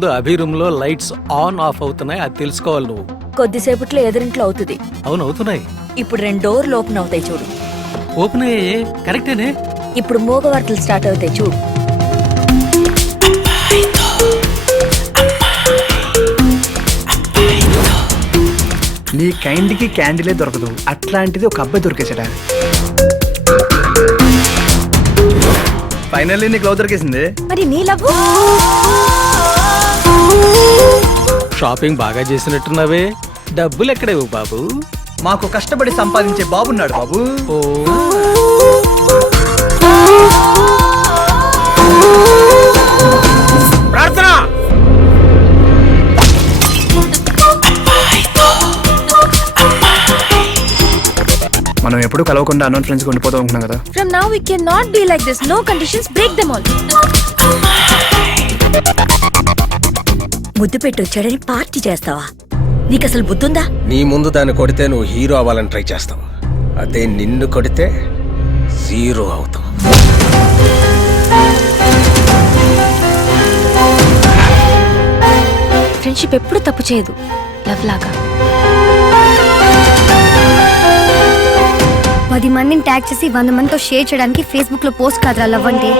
ముందు అభి రూమ్లో lights on off అవుతున్నాయి. అది తెలుసుకోవాలి నువ్వు. కొద్దిసేపట్లో ఎదురింట్లో అవుతుంది. అవును అవుతున్నాయి. ఇప్పుడు రెండు డోర్లు ఓపెన్ అవుతాయి చూడు. ఓపెన్ అయ్యాయి కరెక్టేనే ఇప్పుడు మూగవార్తలు స్టార్ట్ అవుతాయి చూడు. నీ కైండ్కి క్యాండిలే దొరకదు. అట్లాంటిది ఒక అబ్బాయి దొరికేసాడా ఫైనల్లీ నీకు లవ్ దొరికేసింది. మరి నీ లవ్వు షాపింగ్ బాగా చేసినట్టున్నావే? డబ్బులు ఎక్కడేవు బాబు? మాకు కష్టపడి సంపాదించే బాబున్నాడు బాబు. ఓ. ప్రార్థన! మనం ఎప్పుడు కలవకుండా అన్నోన్ ఫ్రెండ్స్ ఉండిపోతాం అనుకున్నాం కదా. From now we can not be like this no conditions break them all ముద్దు పెట్టి వచ్చాడని పార్టీ చేస్తావా? నీకు అసలు బుద్ధుందా? నీ ముందు దాన్ని కొడితే నువ్వు హీరో అవ్వాలని ట్రై చేస్తావు. అదే నిన్ను కొడితే జీరో అవుతావు. ఫ్రెండ్షిప్ ఎప్పుడు తప్పు చేయదు. లవ్ లాగా. పది మందిని ట్యాగ్ చేసి వంద మందితో షేర్ చేయడానికి ఫేస్బుక్లో పోస్ట్ కాదురా లవ్ అంటే.